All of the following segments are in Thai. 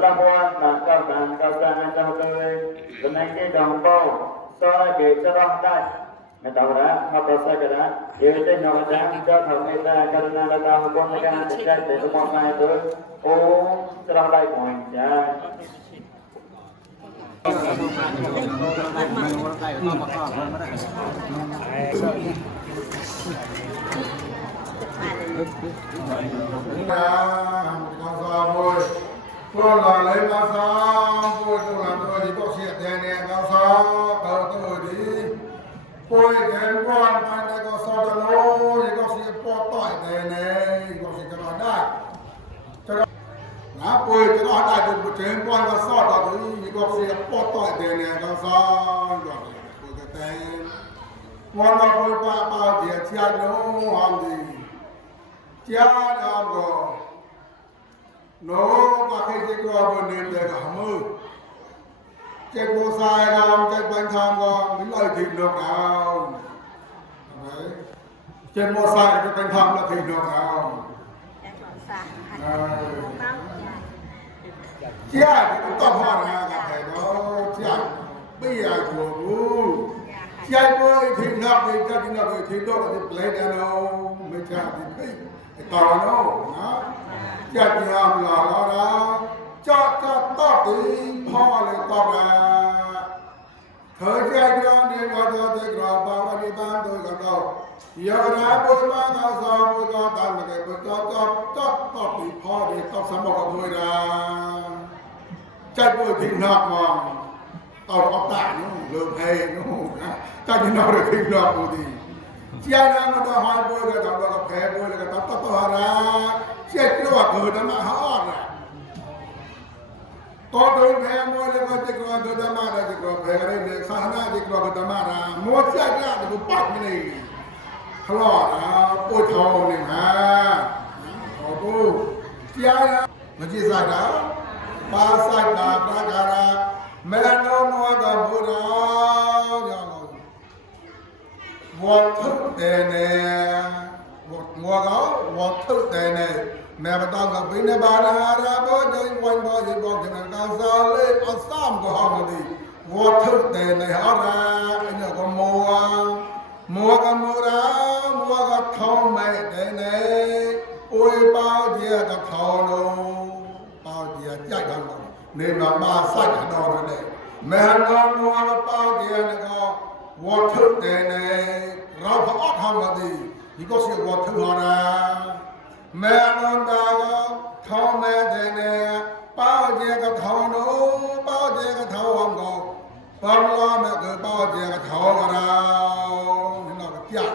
la hoa là cao càng anh đâu đây lần này cái đồng bao so lại để cho nó đây người ta đã họ có sai cái đó yêu tên nó đang cho thằng người ta karena là tao con người ta để chạy để nó mong này thôi ô cho nó đây của anh cha tôi là lấy bao sao tôi làm tôi thì có chuyện này nè bao sao tờ tôi đi tôi kén quan anh đây có sao đó lô thì có chuyện po tỏi này này có chuyện cho nóได้cho nóนะtôi cho nóได้được một chuyện quan và sao đó thì có chuyện po tỏi này nè bao sao rồi tôi cái tên quan là tôi bao giờ chia nó làm gì chia nào rồi nó có khi chỉ có một niệm để cả mơ trên vô sai không trên bên tham không những lời thịt được nào đấy trên vô sai trên bên tham là thịt được nào chia thì cũng tập hoàn là cả thầy đó chia bây giờ của bố chia với thịt ngập thì cho thịt ngập thì thịt đó là thịt lấy ra đâu mới chia thì thấy tao đâu đó nhật nhầm là nó đã cho tóc thìพ่อ เลยตอบlà thời gian đó đi qua đó thì gặp bà đi bán tôi gặp đâu giờ này bố má nó sao bố có tan là cái bố cho tóc thìพ่อ thì tóc sắm một người là chạy bố thì nạp mà tao có tạ nó lượm hay nó ta chỉ nói được thì nạp thì chia ra nó đã hỏi bố cái tao đã phê bố cái tao ra chết cái đó người ta mà họ rồi, tôi đối với mua cái cái người ta mà là cái về cái này sáng nay cái người ta mà là mua chết ra thì cũng bắt cái này, hello à, tôi thầu này ha, thầu tôi, chia ra, nó chỉ sai đó, ba sai là ba cái là, mẹ nó nói cái bữa đó, một thức tiền này, một mua gấu, một thức tiền này. Mẹ bắt đầu gặp bên này bà ra bố chơi quanh bò gì bò thì mình cao sao lên ở xóm của họ mà đi vô thức tiền này họ ra anh nhớ có mua ra mua cái thau mẹ tiền này ôi bao giờ cái thau đâu bao giờ chạy đâu nên là bà sạch ở đó rồi đấy mẹ nó mua cái bao giờ này có vô thức tiền này rau họ không mà đi thì có sự vô thức họ ra mẹ non ta có thâu mẹ thế này bao giờ cái thâu nó bao giờ cái thâu không có bao lo mẹ cứ bao giờ cái thâu cái nào nó cái chặt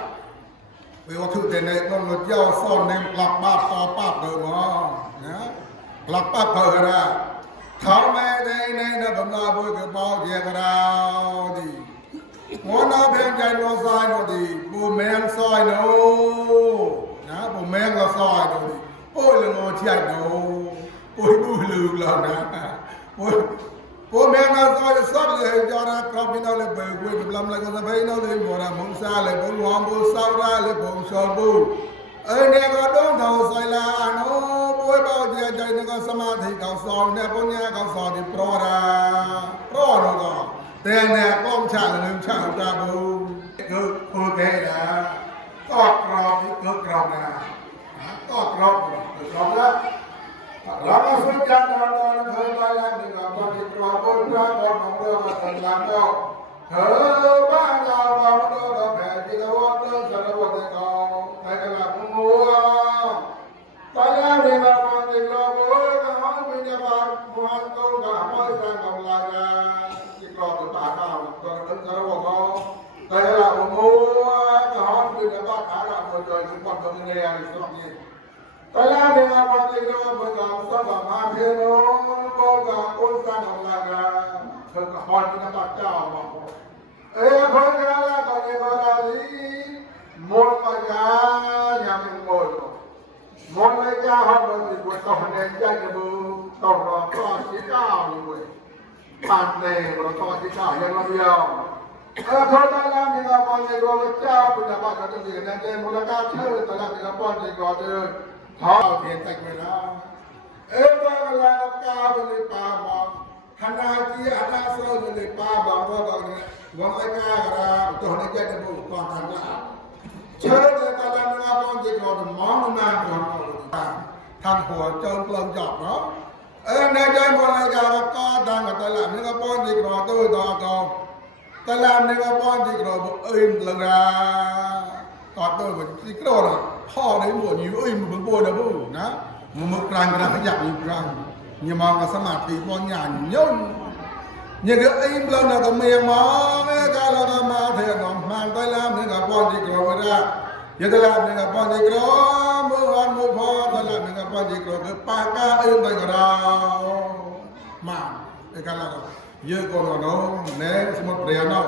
vì có thứ thế này nó giao son nên lặp bát rồi mà nhá lặp bát rồi ra thâu mẹ thế này nó bấm la bôi cái bao giờ cái nào thì món nào bên trái nó sai nó thì bố mẹ sai nó bố mẹ là sai rồi ôi là ngồi chạy đâu ôi đuôi lường là nè bố mẹ là sai sótเลยcho ra con bên đâu là bề quê cùng làm lại con thấy nó lên bộ là mông xa lại bố hoàng bố sao ra lại bố sờ bố ấy nè có đón đầu sai là nó bố bao giờ chạy nó có samadhi cao son nè bố nhà cao son thì pro nó có tiền nè con trả là đừng trả ra bố cứ ok đã tọt rọp cực rọp nè tọt rọp đó làm suy chân nó thời gian làm được mà thì rọp bớt ra còn không được mà thành làm đâu thở ba giờ vào đó là phải chỉ đâu ăn đâu sợ đâu có thể có phải cái làm mua tại sao thì mà còn thì rọp bớt nó hỏi bây giờ mà mua ăn câu cả mới sang còn lại là chỉ còn được bà nào còn đứng sợ đâu có tại là mua cái hỏi bây giờ bác cả là một trời chỉ còn được nghe thì sao gì tại là thì là còn thì nó bây giờ sao mà mang thế nó con gà con sang còn lại là thường hỏi cái bác chào mà ê thôi cái là còn như vậy là gì một cái nhà mình ngồi một cái nhà họ rồi thì buổi tối nên chạy cái bưu tàu đó có chỉ cao như vậy bạn này nó có chỉ cao như là nhiều thôi ta làm thì là con gì rồi trao bây giờ bạn có cái gì nên trên một là cao chơi ta làm thì là con gì có chơi thọ tiền tạch về đó บ้านแล้วกาไปเลยป่าบอกคณะที่อาณาโซ่เลยป่าบอกว่าเนี่ยวันไอ้กากระตัวนี้แกจะบุกก่อนทางละเชิญเลยตอนนั้นเราต้องจะรอมองนานก่อนทางหัวเจ้าเปลืองจอบเนาะในใจวันไอ้กาก็ดังกับตลาดนี่ก็ป้อนจิกรอตัวต่อต่อตลาดนี่ก็ป้อนจิกรอเอ้ยเปลืองราต่อตัวแบบจิกรอนะพ่อในหมวดอยู่เอ้ยมึงโบนะบุนะมึงกลางกระขยับอยู่กลางอย่ามองกับสมาธิบอลหยาดย่นอย่างเดียวไอ้เปลืองเราก็เมียมองไอ้กาเราก็มาเถื่อนหนองมันตลาดนี่ก็ป้อนจิกรอไม่ได้อย่าตลาดนี่ก็ป้อนจิกรอมือวันมือพอตลาดนี่ก็ป้อนจิกรอคือปากกาเอ้ยไปกับเรามาไอ้กาเราก็เยอะกว่าเราเนี่ยสมุดเรียนเนาะ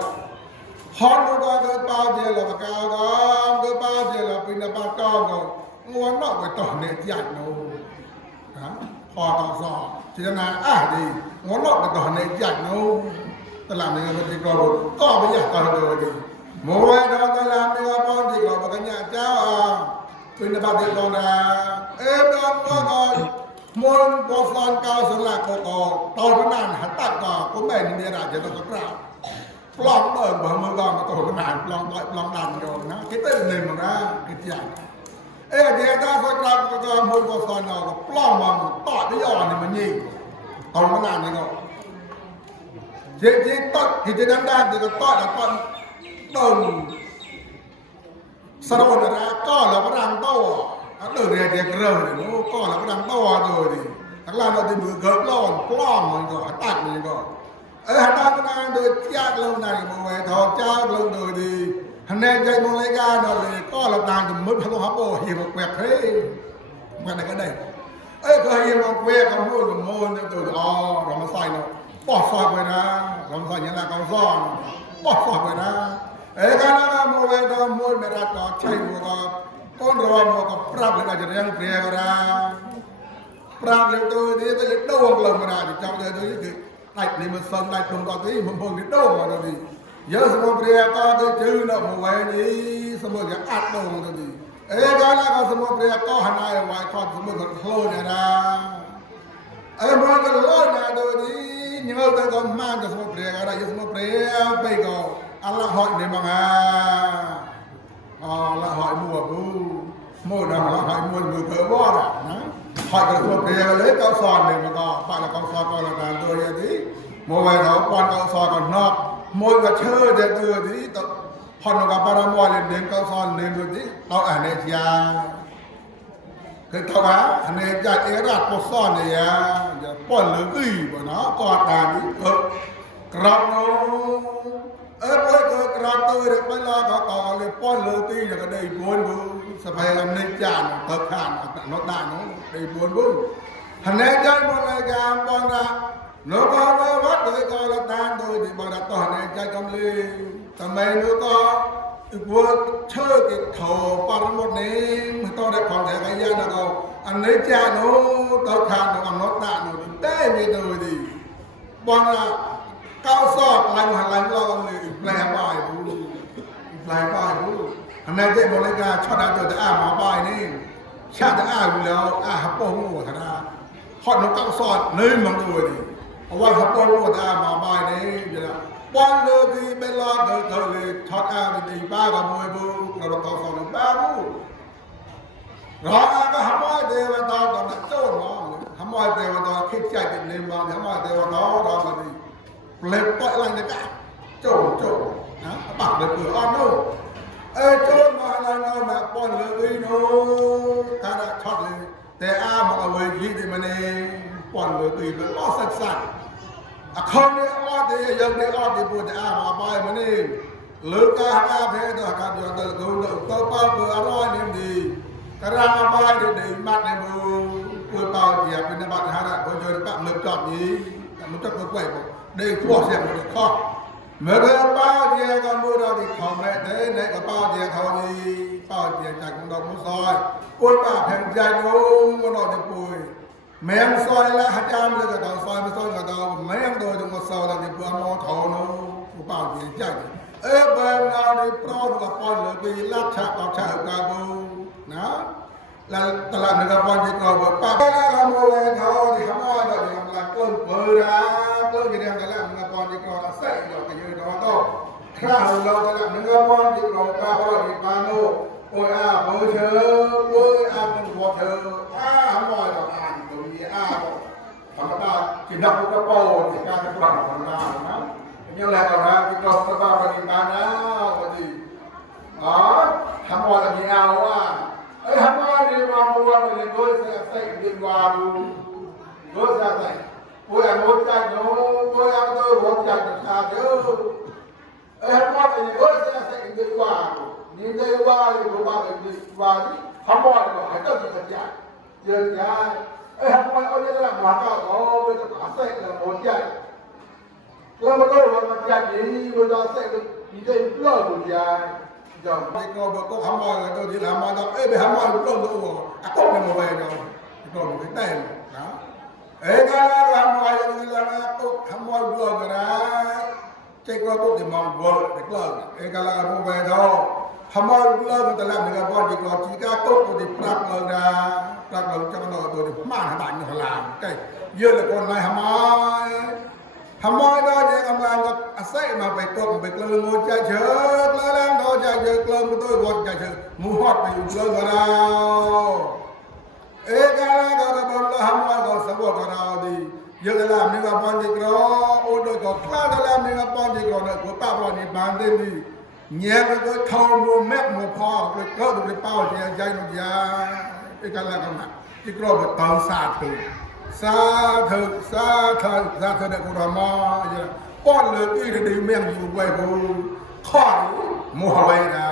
ฮอนก็เกิดป้าเจริญกาวก็เกิดป้าเจริญเป็นป้าก้าวก็งวนนอกไปต่อเนี่ยยัดโน่ฮะพอต่อสอบเจตนาดีงวนนอกไปต่อเนี่ยยัดโน่ตลาดนี่ก็จิกรอก็ไม่อยากต่อเลยดีโมไว้ตอนตลาดนี่ก็ป้อนจิกรอกันเนี่ยเจ้าเป็นป้าเด็กก่อนนะดอนก็มนปอสอนเก่าสลักก็ตอนนั้นหันตักก็ไม่มีอะไรจะต้องกราบปลอมเดินบางมือก็มาตัวขนาดปลอมดันโดนนะคิดได้หนึ่งนะคิดอย่างเดี๋ยวถ้าเขากลับก็มนปอสอนเราปลอมมันต่อที่อ่อนนี่มันยิงตอนขนาดนี้ก็จริงๆต้นที่จะด้านๆที่ก็ต้อนแล้วต้นสระวนนะก็เราก็รังโต้เรื่องเรียกเรื่องเลยนู้ก็เราก็รังโต้เลยดิทั้งเราเราที่มือเกิดร้อนปล้อมมันก็ตัดมันก็หันตาก็นานโดยยากเราในมวยทอเจ้าเราโดยดีหันแนใจมองรายการเราเลยก็เราตามจะมุดพลังฮับโบเหี่ยวแกวกเฮ้ยมันอะไรก็ได้ก็เหี่ยวแกวกเขาพูดกับโมนจะตัวเรามาใส่เนาะปอดซอยไปนะเราใส่ยังไงเขาซ่อนปอดซอยไปนะการนั้นมวยทอมวยไม่รักก็ใช่มวยก็ก้นรวมก็ปรับเลยก็จะเรียงเปรียกระปรับเลยตัวนี้ตัวเล็กโด่งลงมาได้จับเลยตัวนี้คือไอ้นี่มันสั่งได้ตรงกับที่มันพงที่โด่งมาตัวนี้เยอะสมุทรเปรียก็ตัวจืดนะมวยนี้สมุทรก็อัดโด่งตัวนี้การนั้นก็สมุทรเปรียก็หันหน้าไว้คอนสมุทรก็โคลนนะมันก็โลดนะตัวนี้ยังเอาแต่ก็มากับสมุทรเปรียอะไรสมุทรเปรียไปก็อัลลอฮ์หอยเนี่ยมั้งละหอยมัวบูมัวดำละหอยมัวมือเกลือวอดนะหอยกระสุนเรียเลยเกาซอนหนึ่งมันก็ปะละเกาซอนก็ละกันตัวอย่างนี้มัวไปเขาปอนเกาซอนก่อนนอกมัวก็เชื่อเด็ดตัวนี้ต่อพอนกับปารามอยเล่นเกาซอนเล่นตัวนี้เราอ่านในยาคือเท่าไหร่อันนี้จะเอรัดปอซอนเนี่ยจะป้อนหรือกี้บ่เนาะก่อนตานี้กรับโนไปเกิดกราบตัวเด็กไม่รอเขาต่อเลยป้อนเลยตีอย่างก็ได้บวนบุสบายอันนี้จานเติบขานนกด่านน้องได้บวนบุหันแน่ใจบนรายการบอลนะนกก็เลยวัดเลยก็ละตานโดยที่บอลต่อแน่ใจกำลีทำไมนกก็วัวเชื่อกิจโถปารมดนี้มันต้องได้ของแท้กันยานะก็อันนี้จานโน้เติบขานนกนกด่านโน้ได้ไม่โดยดีบอลนะก้าวซอกลายหันลายเราเลยแปลป้ายดูแปลป้ายดูอันนั้นเจ้าบริการชอบได้ตัวจะอ้ามาป้ายนี่ชาติจะอ้าอยู่แล้วฮับโป้งหัวธนาฮอดนกก้าวซอกเนื้อมันดูดิเพราะว่าฮับโป้งหัวจะอ้ามาป้ายนี่เดี๋ยวป้อนเลยที่เป็นรอดเธอเลยชอบอ้าดีป้ากับมวยบูเราก้าวซอกหรือป้าบูรอก็ฮับมอยเดวตาตอนนั้นโจ้น้องฮับมอยเดวตาคิดใจติดเนมบอลฮับมอยเดวตาเราก็ดีเล็บต่อยอะไรเนี่ยกันโจนะปักเลยเปลือกอ่อนโน่โจมาอะไรโน่มาป้อนเลยวิโน่การช็อตเลยแต่มาเอาไว้ยิงที่มันเองป้อนเลยตีเป็นล้อสั้นๆคนนี้อ้อดียังได้อ้อดีพูดแต่มาไปมันเองหรือการเพศตัวการย้อนตัวตัวป้าเปลือกอร่อยเนี่ยดีการมาไปดีมัดในมือเปลือกเปล่าเหยียบเป็นบัตรหาได้พอเจอป้าเลิกจอบนี้มันจะเกิดไหวđây quốc xem một kho mới có bao nhiêu con mua đâu thì thòng mẹ thế này có bao nhiêu thòng gì bao nhiêu chặt cũng đồng một soi ôi bà thèm dài nô một nọ thì bùi mấy em soi là hạt trăm lên cái đầu soi mới soi cái đầu mấy em đôi được một soi là thì bữa mò thầu nó bao nhiêu chặt bên nào thì pro là con lợn bị lát chặt tao chặt cả bù đó là ta làm được con chỉ cầu vượt qua cái là mua về thôi thì không ai được thì làm cơn bự ra cơn cái đêm ta làm được con chỉ cầu là xây được cái gì đó đâu ra hồi lâu ta làm được con chỉ cầu ta có đi ba nô ôi à bự chờ ôi à con vọt chờ à không ai được ăn được gì à thằng ta chỉ đọc một cái bầu thì ca cái bằng thằng nào đó nhưng lại còn ra cái cầu ta ba đi ba nào cái gì đó không ai là gì nào à ấy hắn nói đi vào mua thì tôi sẽ xây điện vào tôi sẽ xây tôi ăn một chai nó tôi ăn tôi một chai được xa chứ ấy hắn nói thì tôi sẽ xây điện vào nhìn đây qua thì tôi bảo điện vào đi hắn nói là phải tất cả chai chưa chai ấy hắn nói ở đây là mà cao có bây giờ cả xây là một chai tôi mà tôi mà chai gì bây giờ xây được nhìn đây lỡ một chai giờ cái cô bữa cô hâm môi tôi chỉ làm môi đó, ê bị hâm môi cũng luôn tôi bảo, cốt này một về rồi, rồi một cái tên đó, ê cái hâm môi tôi là tôi hâm môi luôn rồi đấy, cái cô tôi thì mong vợ để lớn, ê cái là một về thôi, hâm môi lớn người ta làm được cái gì còn chỉ cái cốt tôi thì plug lên ra, plug lên cho nó tôi thì mang hai bạn người làm, cái giờ là con này hâm môi. Hâm môi đó chứ ông làm cái xây mà phải tuần phải lưng một chai chớt lơ làm đó chai chớt lưng của tôi một chai chớt mua hót phải dùng lưng ở đâu ê cái đó cái bọn là hâm môi còn sống còn nào thì giờ cái làm những cái bọn gì đó ôi đôi còn khác cái làm những cái bọn gì còn này của ba bọn này bán thêm đi nhẹ cái thâu mua mét mua pho cái cơ được cái bao thì dây nó dài cái là cái nào cái cơ bị tàu sạt từ xa thử để cô làm mò vậy con lừa đi đi miệngอยู่ไว้กูข้อมัวไว้นะ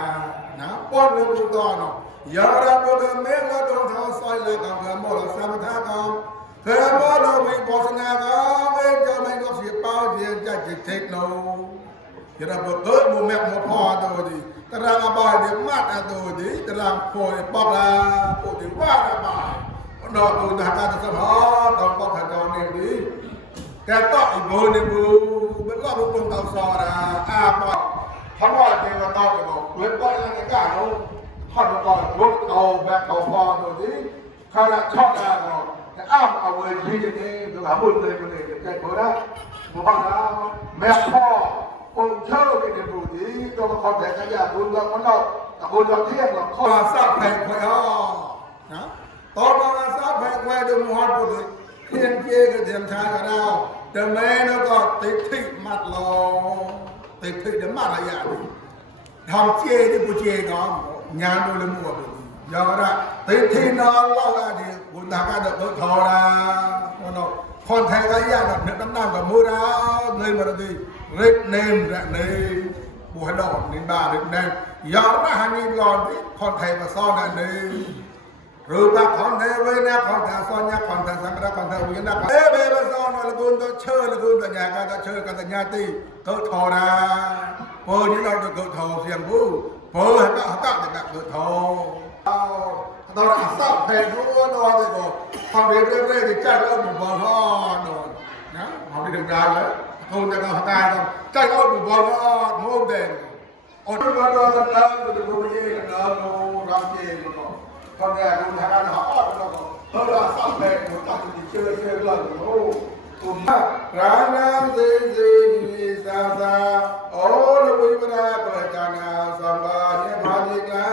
นะป้อนเลยกูต่อเนาะอย่ารับโดนเมฆแล้วโดนเท้าซอยเลยกับเพื่อนมอสามท่ากับเพื่อนมอเราไม่พอสนากับเองจะไม่ก็เสียเป้าเสียใจจิตเทคโนอย่ารับเกิดมัวแม่มัวพ่อตัวดีตารางอบายเดี๋ยวมาดตัวดีตารางโผล่ปอกลาปกติว่าอบายนอกตัวทางการสมอตอนปอกขันจรเนี่ยดีแกต่ออีกโบนี่บูเป็นรอบลูกลงเตาซอนะปอกทั้งหมดเดี๋ยวต่อจะบอกเว้นก้อนอะไรกันเนาะทอดก่อนลุกเอาแบบเอาพอตัวนี้ข้าราชอบงานเนาะแต่เอาเวทีนี้ตัวหาบุญเลยคนเลยแกโตนะหมู่บ้านเราแม่พ่อองค์เชิดเป็นผู้ดีตัวมาคอนแทคกันยาบุญเราคนเราแต่บุญเราเที่ยงเราข้อสร้างแผ่นไฟอ้อนะตอนมาสร้างแผ่นไฟดูมหัศจรรย์เพียงเพียงก็เทียมชากันเอาแต่แม่เราก็ติดที่มัดรอติดที่เดี๋ยวมาอะไรอย่างนี้ทำเจที่ผู้เจก่อนงานโดยมั่วไปยาวนะติดที่นอนเล่าอะไรบุญทางการเดินทอนะวันนั้นคนไทยก็ยากแบบน้ำน้ำกับมือเราเงินมาดีเล็กเนมแรงนี้บัวดอกนินบาเล็กแดงยาวนะฮันนี่ก่อนที่คนไทยมาซ่อนอันนี้รู้ป่ะคนไทยเว้ยนะคนไทยซ่อนเนี่ยคนไทยสังกัดคนไทยวิ่งนะเอ๊ะเว้ยซ่อนอะไรกูต้องเชื่ออะไรกูต้องอยากการเชื่อการสัญญาตีเกิดทอนะพอนี้เราจะเกิดทอเสียงกูพอให้ก็จะเกิดทอตอนอัศว์เพลงรู้ว่านอนเลยก็ทำเรื่องเร่ที่แจ้งแล้วหมู่บ้านนอนนะเขาไม่ถึงการเลยคนจะต้องการต้องแจ้งแล้วหมู่บ้านโม่เด่นอดมาโดนกันแล้วจะรู้ยี่กันแล้วรำเย็นแล้วก็ตอนแรกคุณทางการเขาอ้อนแล้วก็เราอัศว์เพลงผมตั้งใจเชื่อเรื่องโอ้คุณร้านน้ำซีซาโอ้ลูกวิบนาเปิดการอาสัมบาเนี่ยพาดิกลา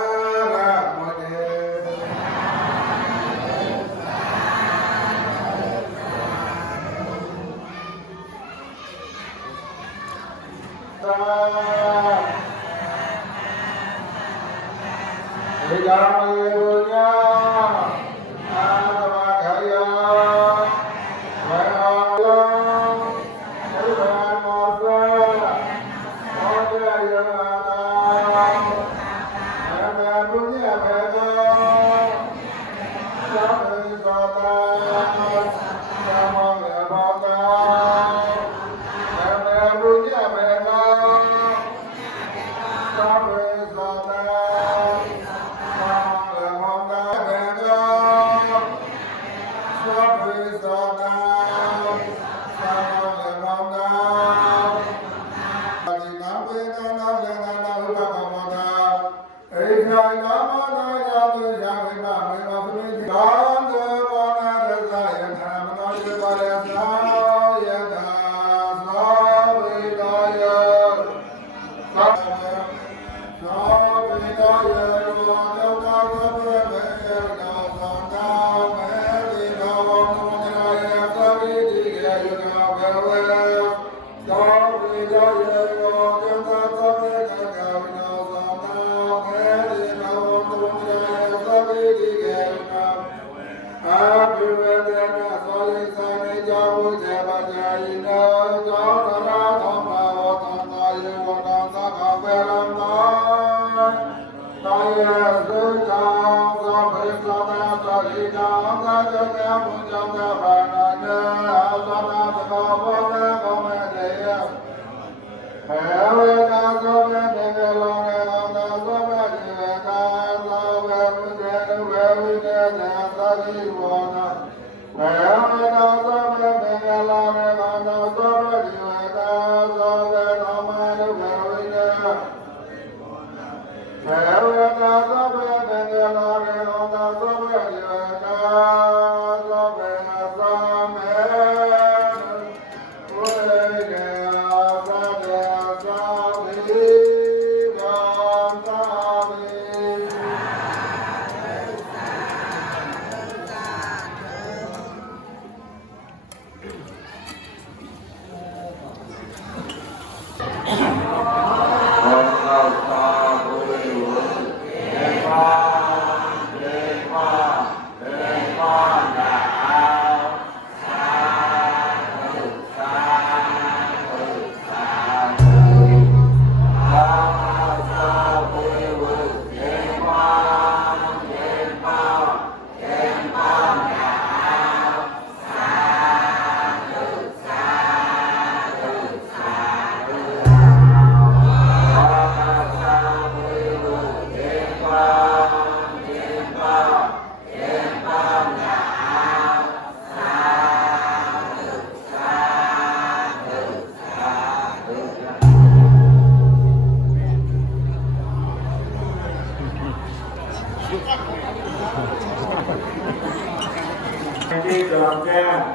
Đi tròn cha,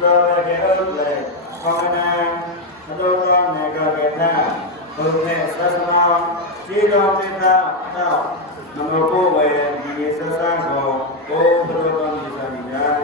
sơ cái ơn lệ, con na, đôi con này cờ Việt Nam, hương nghệ sa sa, chỉ đom trên tao, nằm ở cô về thì sa sa hồ, cô đôi con thì sa bị ra.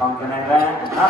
Còn cái này ra, đó.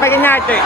Paginate.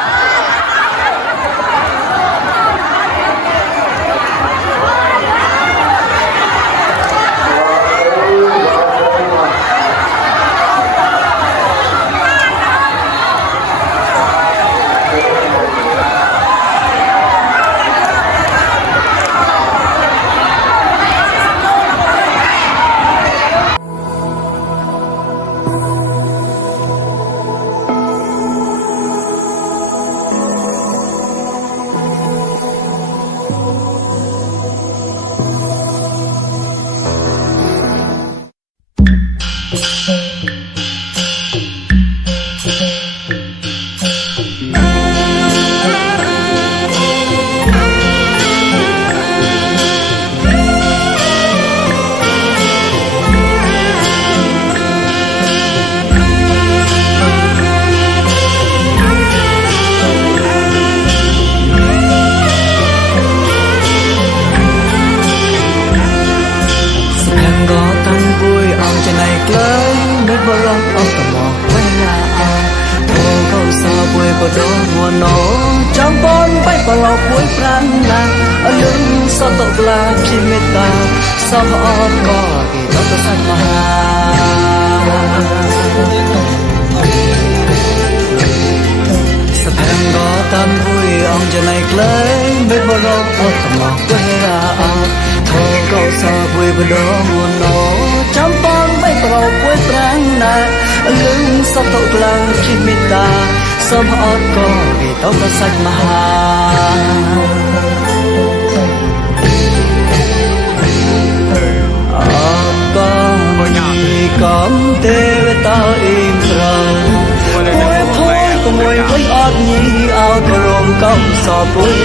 ប្រាំណាអលឹងសតក្លាជីមេតាសំអត់ក៏គេតទៅសាច់មហាสถานก็ตันบุยองจะในไกลไม่บรอกอดตมอกเวลาทอก็สาบุยบดองวนนอจำปอนไม่ปรอกไว้ปรางนาลืมสตกลางชีมิตาสมอดก็ให้ต้องกษัตริย์มหาก็มีกอมเทวตาอินทราป่วยพ้อยก็มวยไว้อดนี้เอากระรมกำสอบป่วย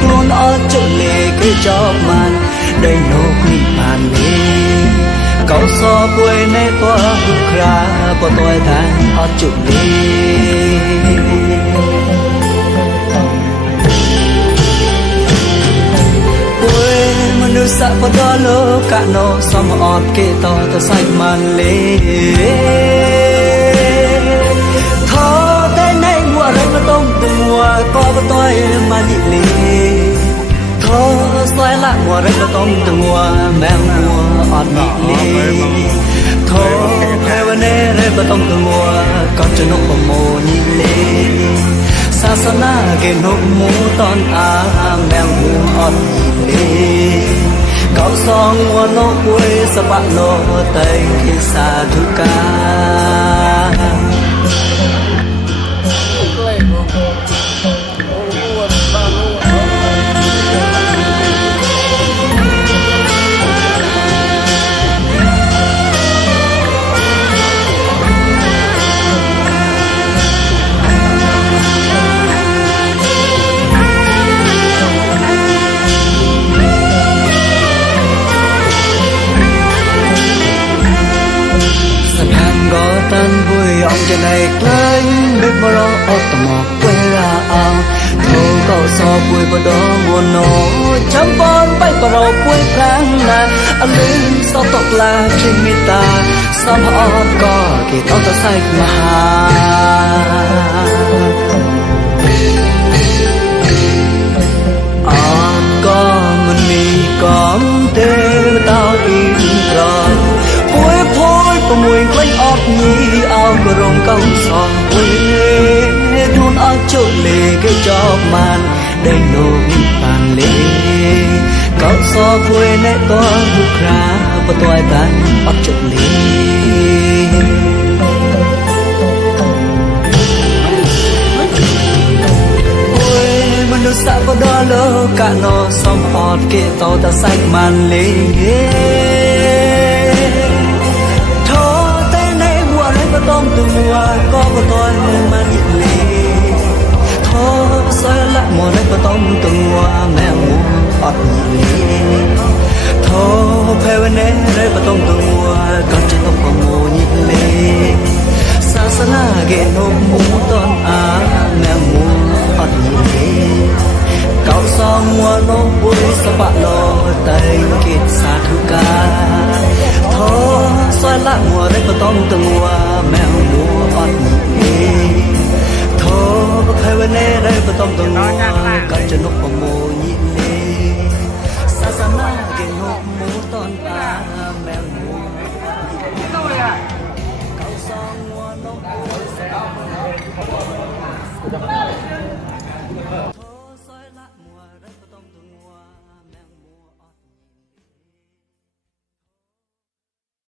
กลุ่นอดจุเลก็จอบมันได้นกนิพพานนี้ก็สอบป่วยในตัวบุคราปตัวทางอดจุเลมนุษย์สัพพะโลกะโนสมอดเกตอตะไซมันเลทอแต่ในมัวไรมาต้องตัวก็บ่ต้อยมานิเลทอสวยละมัวไรมาต้องตัวแมงมัวอดนิเลทอแพ้วันนี้ไรมาต้องตัวก็จะนกปโมนิเลศาสนาเกณฑ์นกหมูตอนอาแมงมูอดเลเขาสองวัวนกปุยสะบะโลเตยที่สาธุกาตันบุยองจะในไกลเด็กมารออดตมอกเวลาโทก็สอบบุยบดองวนโนจำปอนไปปรบบุยครั้งนาอลืมสตกลาชิมิตาสมอดก็เกตอตะไซมหาอดก็มันมีกอมเทวตาอินทราป่วยพ้อยประมวยกลิ้งออกนี้เอากระรมกำสอนป่วยดูนเอาโจเลก็จอบมันได้โนมิปานเลก็สอป่วยในตัวบุคราปตัวกันออกโจเลมนุษย์สัพพะโลกะโนสมอดเกตอตะไซมันเลทอแต่ในหัวไรก็ต้องตัวก็บ่ต้อยมานิเลทอสอยละมัวไรก็ต้องตัวแม่หมูอดนิเลทอแพ้วันนี้ไรก็ต้องตัวก็จะต้องขโมยนิเลศาสนาเกณฑ์นกหมูตอนอาแม่หมูอดนิเลเขาสองวัวนกปุยสะบะโลเตยกิจสาธุกาทอสวยละมัวไรก็ต้องตัวแมวมัวอดนิเลทอแพ้วันนี้ไรก็ต้องตัวก็จะนกปโมยิ